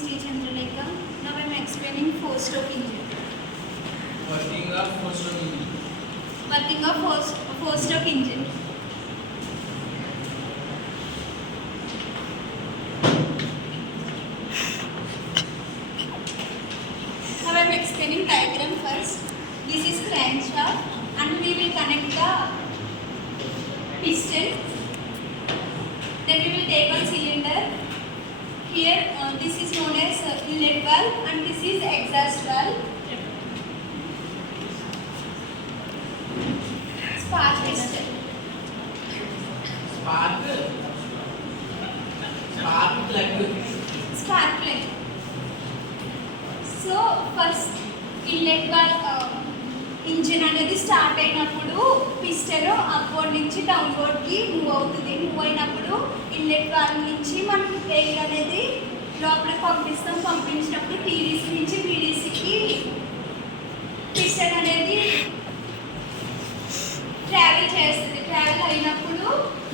Sri Chandralekha. Now I am explaining four-stroke engine. Working of four-stroke engine. Working of four-stroke engine. Now I am explaining diagram first. This is crankshaft and we will connect the piston. Then we will take one cylinder. Here this is known as inlet valve and this is exhaust valve. Spark piston. Spark plug. Spark plug. So first inlet valve engine అనేది start అయినప్పుడు piston upward నుంచి డౌన్వర్డ్కి move అవుతుంది. Move అయినప్పుడు inlet valve నుంచి మనం air అనేది లోపలికి పంపిస్తాం. పంపించినప్పుడు టీడీసీ నుంచి బీడీసీకి పిస్టన్ అనేది ట్రావెల్ చేస్తుంది. ట్రావెల్ అయినప్పుడు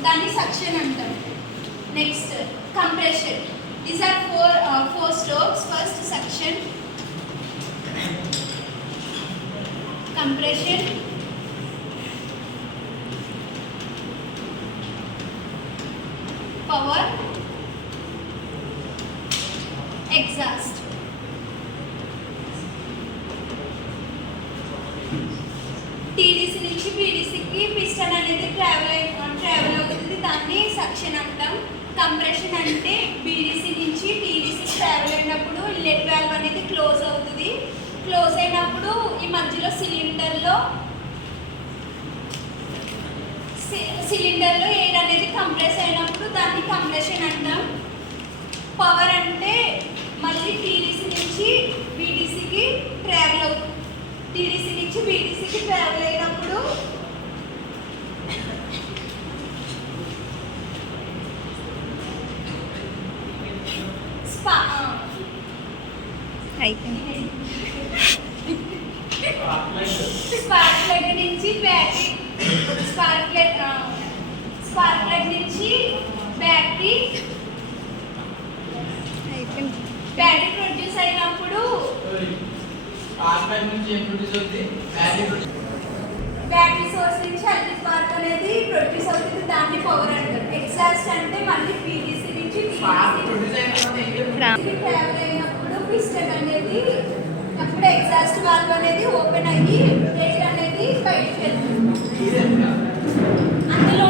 దాన్ని సక్షన్ అంటాం. Next compression. These are four strokes. First suction, compression, power, exhaust. TDC నుంచి బీడీసీకి పిస్టన్ అనేది ట్రావెల్ అవుతుంది. దాన్ని సక్షన్ అంటాం. కంప్రెషన్ అంటే బీడీసీ నుంచి టీడీసీ ట్రావెల్ అయినప్పుడు ఇన్లెట్ వాల్వ్ అనేది క్లోజ్ అవుతుంది. క్లోజ్ అయినప్పుడు ఈ మధ్యలో సిలిండర్లో ఎయిర్ అనేది కంప్రెస్ అయినప్పుడు దాన్ని కంప్రెషన్ అంటాం. పవర్ అంటే మళ్ళీ టీడీసీ నుంచి బీడీసీకి ట్రావెల్ అవుతుంది. టీడీసీ నుంచి బీడీసీకి ట్రావెల్ అయినప్పుడు స్పార్క్ ప్లగ్ నుంచి బ్యాటరీ స్పార్క్ ప్లగ్ నుంచి బ్యాటరీ ప్రొడ్యూస్ అయినప్పుడు బ్యాటరీ సోర్స్ నుంచి ఎలక్ట్రిక్ స్పార్క్ అనేది ప్రొడ్యూస్ అవుతుంది. దాన్ని పవర్ అంటారు. ఎగ్జాస్ట్ అంటే మళ్ళీ పీడీసీ నుంచి ట్రావెల్ అయినప్పుడు పిస్టన్ అనేది అప్పుడు ఎగ్జాస్ట్ వాల్వ్ అనేది ఓపెన్ అయ్యి ఎయిర్ అనేది బయటికి వెళ్తుంది. అందులో